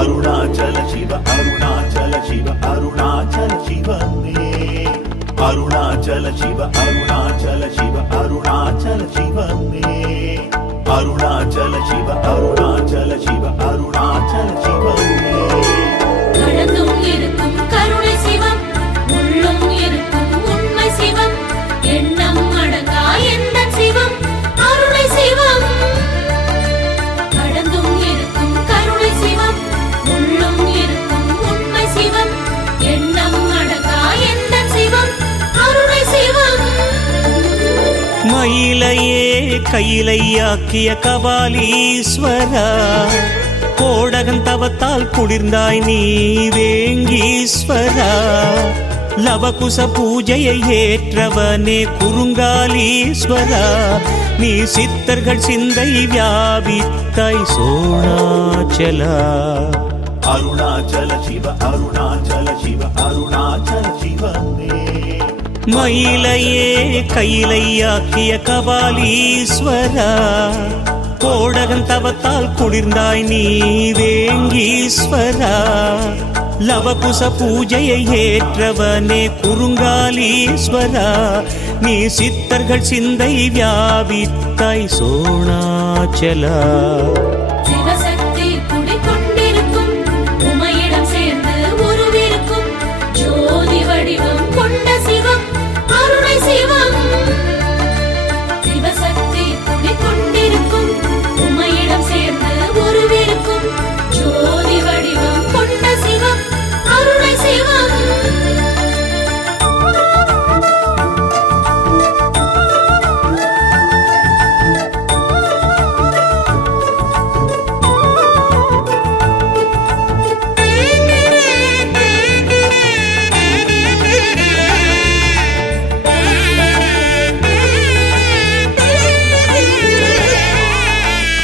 அருணாச்சல சிவ அருணாச்சல சிவ அருணாச்சல சிவமே அருணாச்சல சிவ அருணாச்சல சிவ அருணாச்சல சிவமே அருணாச்சல சிவ அருணாச்சல சிவ அருணாச்சல சிவமே கடந்தும் இருக்கும் கருணை சிவம் உள்ளும் இருக்கும் உண்மை சிவம் எண்ணம் அடங்கா எந்த சிவம் அருணை சிவம் கடந்தும் இருக்கும் கருணை சிவம் உள்ளும் இருக்கும் உண்மை சிவம் எண்ணம் அடங்கா எந்த சிவம் அருணை சிவம் மயிலையே கையிலையாக்கிய கபாலீஸ்வரா கோடகன் தவத்தால் குளிர்ந்தாய் நீ வேங்கீஸ்வரா லவகுச பூஜையை ஏற்றவனே குறுங்காலீஸ்வரா நீ சித்தர்கள் சிந்தை வியாபித்தாய் சோணாச்சலா அருணாச்சல சிவ அருணாச்சல சிவ அருணாச்சல சிவமே மயிலையே கையிலையாக்கிய கபாலீஸ்வரா கோடகன் தவத்தால் குளிர்ந்தாய் நீ வேங்கீஸ்வரா லவகுச பூஜையை ஏற்றவனே குறுங்காலீஸ்வரா நீ சித்தர்கள் சிந்தை வியாபித்தாய் சோணாச்சலா சிவசக்தி குடிகொண்டிருக்கும் உமையிடம் சேர்ந்து உருவிருக்கும் ஜோதி வடிவம் கொண்ட சிவம் அருணை சிவம் சிவசக்தி குடிகொண்டிருக்கும் உமையிடம் சேர்ந்து உருவிருக்கும் ஜோதி வடிவம் கொண்ட சிவம் அருணை சிவம்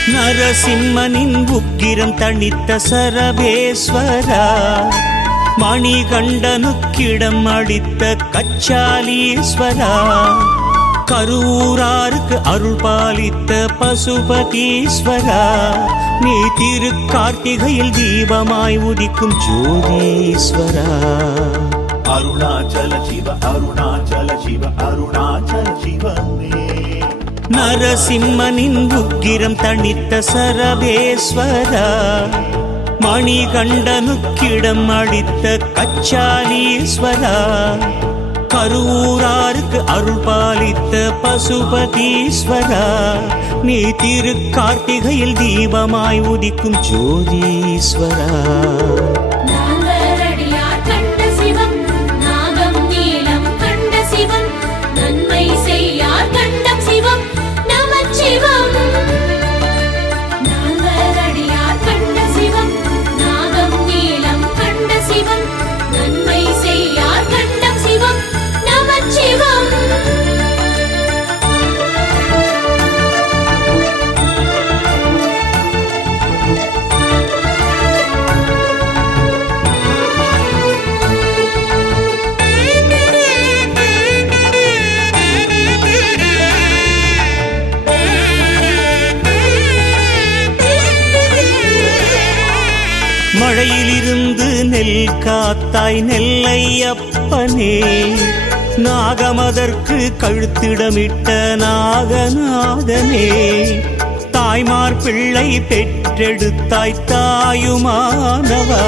நரசிம்மனின் உக்கிரம் தணித்த சரபேஸ்வரா மணிகண்டனுக்கிடம் அளித்த கச்சாலீஸ்வரா கரூராருக்கு அருள் பாலித்த பசுபதீஸ்வரா நீ திருக்கார்த்திகையில் தீபமாய் உதிக்கும் ஜோதீஸ்வரா அருணாச்சல சிவ அருணாச்சல சிவ அருணாச்சல சிவமே நரசிம்மனின் உக்கிரம் தணித்த சரபேஸ்வரா மணிகண்டனுக்கிடம் அளித்த கச்சாலீஸ்வரா கரூராருக்கு அருள் பாலித்த பசுபதீஸ்வரா நீ திருக்கார்த்திகையில் தீபமாய் உதிக்கும் ஜோதீஸ்வரா நால்வரடியார் கண்ட சிவம் நாகம் நீலம் கண்ட சிவம் நன்மை செய்யார் கண்டம் சிவம் நமச்சிவம் நால்வரடியார் கண்ட சிவம் நாகம் நீலம் கண்ட சிவம் நன்மை செய்யார் கண்டம் சிவம் நமச்சிவம் மழையிலிருந்து நெல் காத்தாய் நெல்லையப்பனே நாகமதற்கு கழுத்திடமிட்ட நாகநாதனே தாய்மார் பிள்ளை பெற்றெடுத்தாய் தாயுமானவா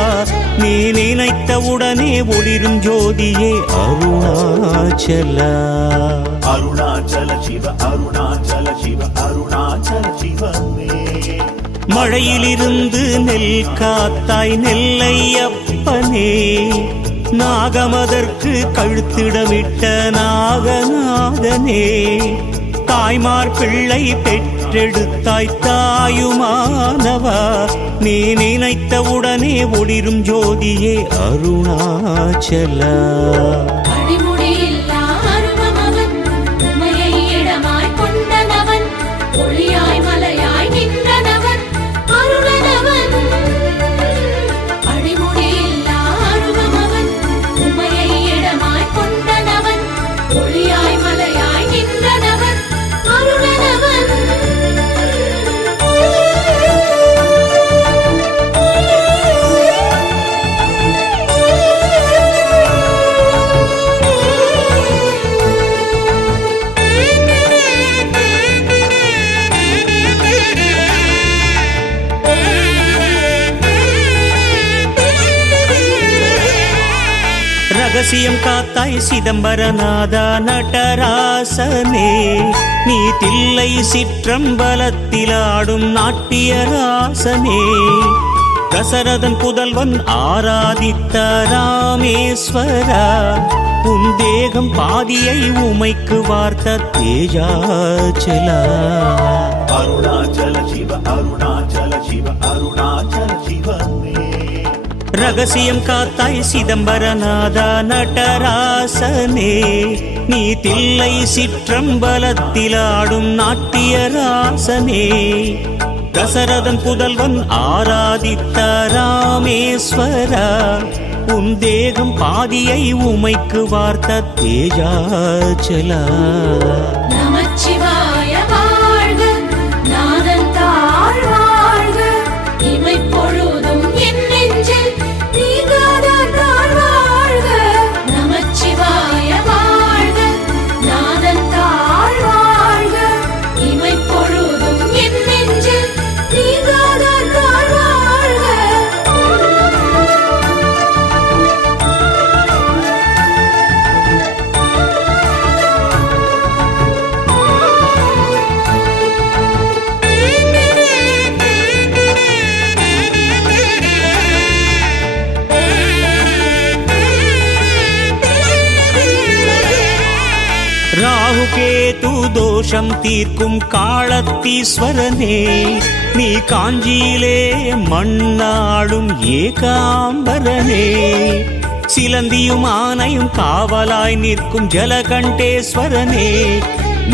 நீ நினைத்தவுடனே ஒளிரும் ஜோதியே அருணாச்சலா அருணாச்சல சிவ அருணாச்சல சிவ அருணாச்சல சிவமே மழையிலிருந்து நெல் காத்தாய் நெல்லையப்பனே நாகமதற்கு கழுத்திடமிட்ட நாகநாதனே தாய்மார் பிள்ளை பெற்றெடுத்தாய் தாயுமானவா நீ நினைத்தவுடனே ஒளிரும் ஜோதியே அருணாச்சலா அடிமுடியில்லா அருவமவன் உமையை இடமாய் கொண்டனவன் ஒளியாய் மலையாய் நின்றனவன் அருளனவன் அடிமுடியில்லா அருவமவன் உமையை இடமாய் கொண்டனவன் ஒளியாய் மலையாய் நின்றனவன் அருளனவன் ரகசியம் காத்தாய் சிதம்பரநாதா நடராசனே, நீ தில்லை சிற்றம்பலத்திலாடும் நாட்டியராசனே, தசரதன் புதல்வன் ஆராதித்த ராமேஸ்வரா, உன் தேகம் பாதியை உமைக்கு வார்த்த தேஜாச்சலா. அருணாச்சல சிவ அருணாச்சல சிவ அருணாச்சல சிவமே. ரகசியம் காத்தாய் சிதம்பரநாதா நடராசனே, நீ தில்லை சிற்றம்பலத்திலாடும் நாட்டியராசனே, தசரதன் புதல்வன் ஆராதித்த ராமேஸ்வரா, உன் தேகம் பாதியை உமைக்கு வார்த்த தேஜாச்சலா. நமச்சிவாய வாழ்க, நாதன் தாழ் வாழ்க, இமை பொழுதும் என் நெஞ்சில் நீங்காத தாழ் வாழ்க. நமச்சிவாய வாழ்க, நாதன் தாழ் வாழ்க, இமை பொழுதும் என் நெஞ்சில் நீங்காத தாழ் வாழ்க. ராகுகேது தோஷம் தீர்க்கும் காளத்தீஸ்வரனே, நீ காஞ்சியிலே மண்ணாடும் ஏகாம்பரனே, சிலந்தியும் ஆனையும் காவலாய் நிற்கும் ஜலகண்டேஸ்வரனே,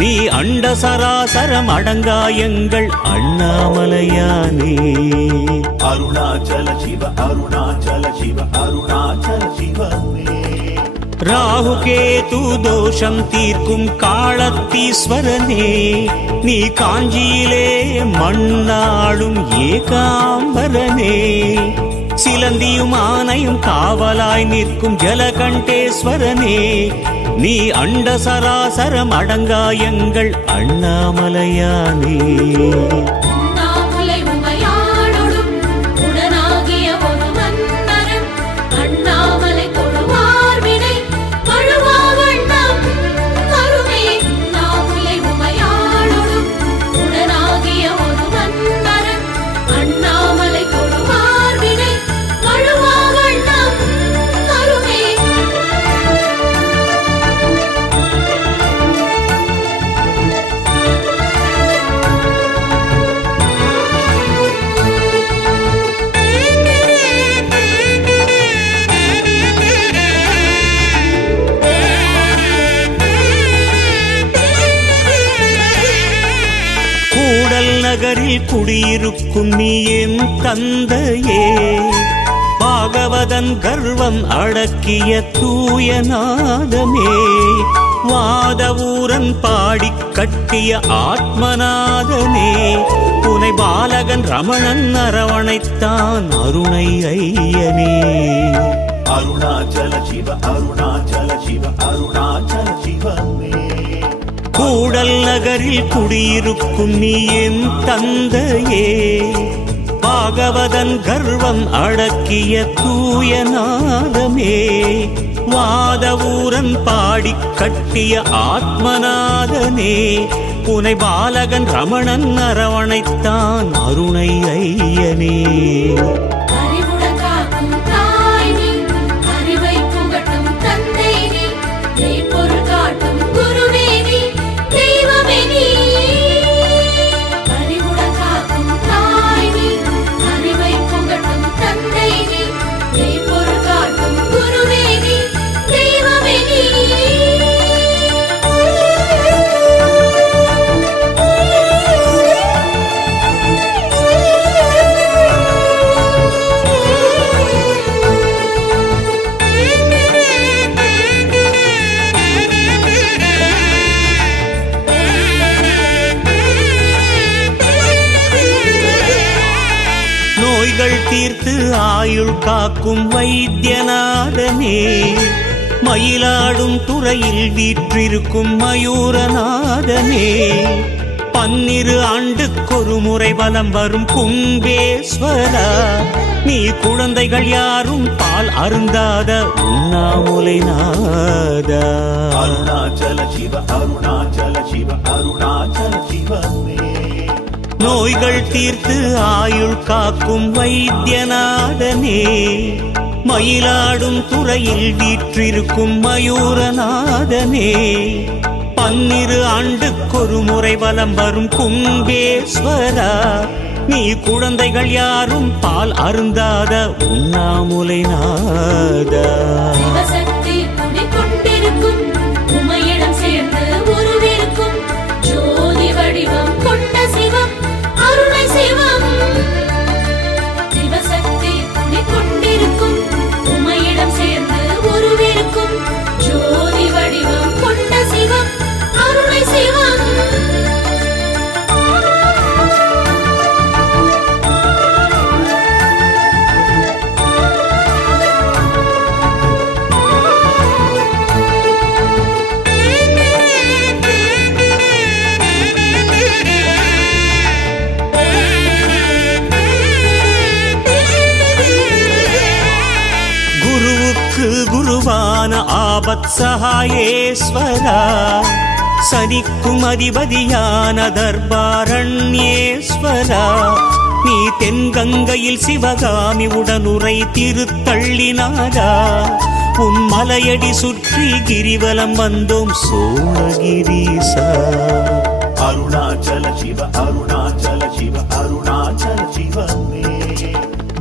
நீ அண்ட சராசரம் அடங்காயங்கள் அண்ணாமலையானே. அருணாச்சல சிவ அருணாச்சல சிவ அருணாச்சல சிவமே. ராகுகேது தோஷம் தீர்க்கும் காளத்தீஸ்வரனே, நீ காஞ்சியிலே மண்ணாடும் ஏகாம்பரனே, சிலந்தியும் ஆனையும் காவலாய் நிற்கும் ஜலகண்டேஸ்வரனே, நீ அண்ட சராசரம் அடங்காயங்கள் அண்ணாமலையானே. அண்ணாமலை உமையாளொடும் உடனாகிய ஒரு மன்னரன், அண்ணாமலை தொழுவார் வினை வழுவா வண்ணம் அருமே. அண்ணாமலை உமையாளொடும் உடனாகிய ஒரு மன்னரன், அண்ணாமலை தொழுவார் வினை வழுவா வண்ணம் அருமே. கூடல் நகரில் குடியிருக்கும் நீ என் தந்தையே, பாகவதன் கர்வம் அடக்கிய தூயநாதமே, வாதவூரன் பாடிக் கட்டிய ஆத்மநாதனே, உனை பாலகன் ரமணன் அரவணைத்தான் அருணை ஐயனே. அருணாச்சல சிவ அருணாச்சல சிவ அருணாச்சல சிவமே. கூடல் நகரில் குடியிருக்கும் நீ என் தந்தையே, பாகவதன் கர்வம் அடக்கிய தூயநாதமே, வாதவூரன் பாடிக் கட்டிய ஆத்மநாதனே, உனை பாலகன் ரமணன் அரவணைத்தான் அருணை ஐயனே. அறிவுடன் காக்கும் தாய் நீ, அறிவை புகட்டும் தந்தை நீ, மெய்ப்பொருள் காட்டும் குருவே நீ, தெய்வமே நீ. அறிவுடன் காக்கும் தாய் நீ, அறிவை புகட்டும் தந்தை நீ, மெய்ப்பொருள் காட்டும் குருவே நீ, தெய்வமே நீ. நோய்கள் தீர்த்து ஆயுள் காக்கும் வைத்தியநாதனே, மயிலாடும் துறையில் வீற்றிருக்கும் மயூரநாதனே, 12 ஆண்டுக்கொரு முறை வலம் வரும் கும்பேஸ்வரா, நீ குழந்தைகள் யாரும் பால் அருந்தாத உண்ணாமுலை நாதா. அருணாச்சல சிவ அருணாச்சல சிவ அருணாச்சல சிவமே. நோய்கள் தீர்த்து ஆயுள் காக்கும் வைத்தியநாதனே, மயிலாடும் துறையில் வீற்றிருக்கும் மயூரநாதனே, 12 ஆண்டுக்கொரு முறை வலம் வரும் கும்பேஸ்வரா, நீ குழந்தைகள் யாரும் பால் அருந்தாத உண்ணாமுலை நாதா. சிவசக்தி குடிகொண்டிருக்கும் உமையிடம் சேர்ந்து உருவிருக்கும் ஜோதி வடிவம் கொண்ட சிவம் அருணை சிவம். சிவசக்தி குடிகொண்டிருக்கும் உமையிடம் சேர்ந்து உருவிருக்கும் ஜோதி வடிவம் கொண்ட சிவம் அருணை சிவம். குருவுக்கு குருவான ஆபத் சகாயேஸ்வரா, சனிக்கும் அதிபதியான தர்பாரண்யேஸ்வரா, நீ தென்கங்கையில் சிவகாமி உடனுரை திருத்தள்ளினாரா, உன் மலையடி சுற்றி கிரிவலம் வந்தோம் சோழகிரீசா. அருணாச்சல சிவ அருணாச்சல சிவ அருணாச்சல சிவமே.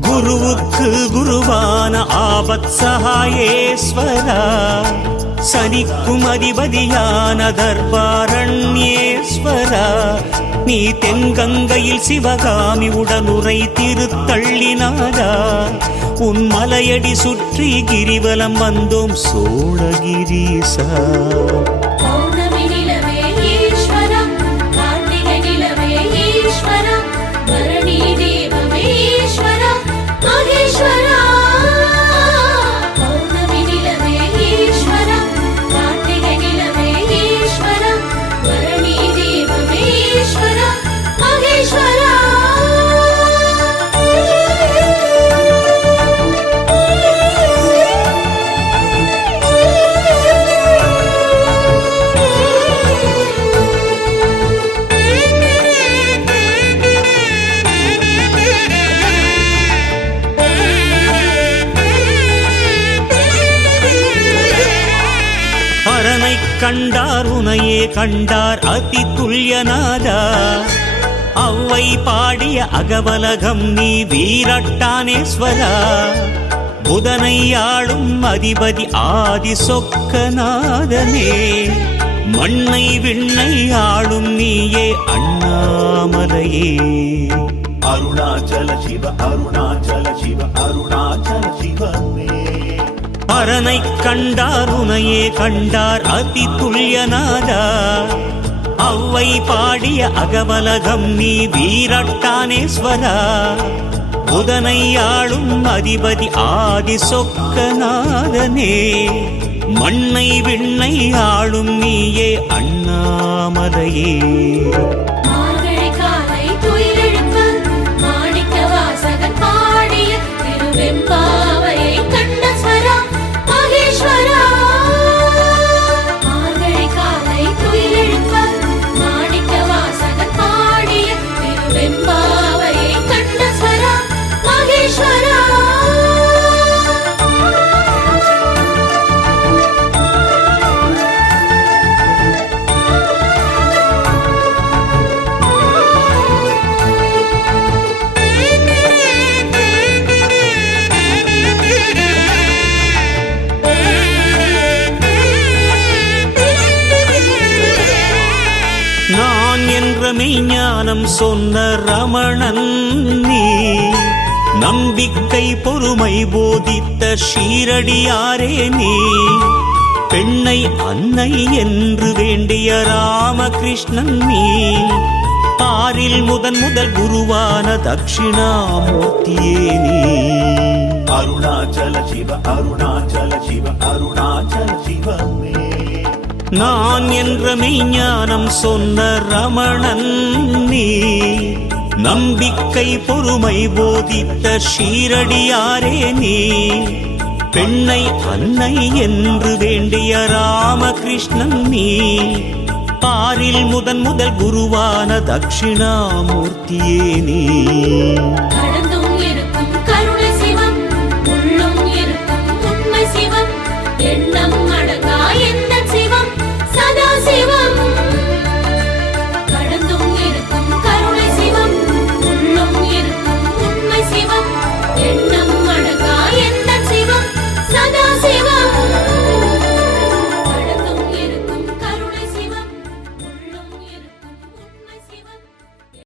குருவுக்கு குருவான ஆபத் சகாயேஸ்வரா, சனிக்கும் அதிபதியான தர்பாரண்யேஸ்வரா, நீ தென்கங்கையில் சிவகாமி உடனுரை திருத்தள்ளினாரா, உன் மலையடி சுற்றி கிரிவலம் வந்தோம் சோழகிரீசா. பௌர்ணமி நிலவே ஈஸ்வரா, கார்த்திகை நிலவே ஈஸ்வரா, பரணி தீபமே ஈஸ்வரா மகேஸ்வரா. பௌர்ணமி நிலவே ஈஸ்வரா, கார்த்திகை நிலவே ஈஸ்வரா, பரணி தீபமே ஈஸ்வரா மகேஸ்வரா. அரனை கண்டார் உனையே கண்டார் அதி துல்யநாதா, அவ்வை பாடிய அகவலகம் நீ வீரட்டானேஸ்வரா, புதனை ஆளும் அதிபதி ஆதி சொக்கநாதனே, மண்ணை விண்ணை ஆளும் நீயே அண்ணாமலையே. அருணாச்சல சிவ அருணாச்சல சிவ அருணாச்சல சிவமே. அரனை கண்டார் உனையே கண்டார் அதி துல்யநாதா, அவ்வை பாடிய அகவலகம் நீ வீரட்டானேஸ்வரா, புதனை ஆளும் அதிபதி ஆதி சொக்கநாதனே, மண்ணை விண்ணை ஆளும் நீயே அண்ணாமலையே. மார்கழி காலை துயிலெழுப்ப மாணிக்க வாசகன் பாடிய திருவெம்பாவையை கண்ட ஸ்வரா மகேஸ்வரா. மார்கழி காலை துயிலெழுப்ப மாணிக்க வாசகன் பாடிய திருவெம்பாவையை கண்ட ஸ்வரா மகேஸ்வரா. நான் என்ற மெய்ஞானம் சொன்ன ரமணன் நீ, நம்பிக்கை பொறுமை போதித்த ஷீரடியாரே நீ, பெண்ணை அன்னை என்று வேண்டிய ராமகிருஷ்ணன் நீ, பாரில் முதல் குருவான தட்சிணாமூர்த்தியே நீ. அருணாச்சல சிவ அருணாச்சல சிவ அருணாச்சல சிவமே. நான் என்ற மெய்ஞானம் சொன்ன ரமணன் நீ. நம்பிக்கை பொறுமை போதித்த ஷீரடியாரே நீ. பெண்ணை அன்னை என்று வேண்டிய ராமகிருஷ்ணன் நீ. பாரில் முதல் குருவான தட்சிணாமூர்த்தியே நீ.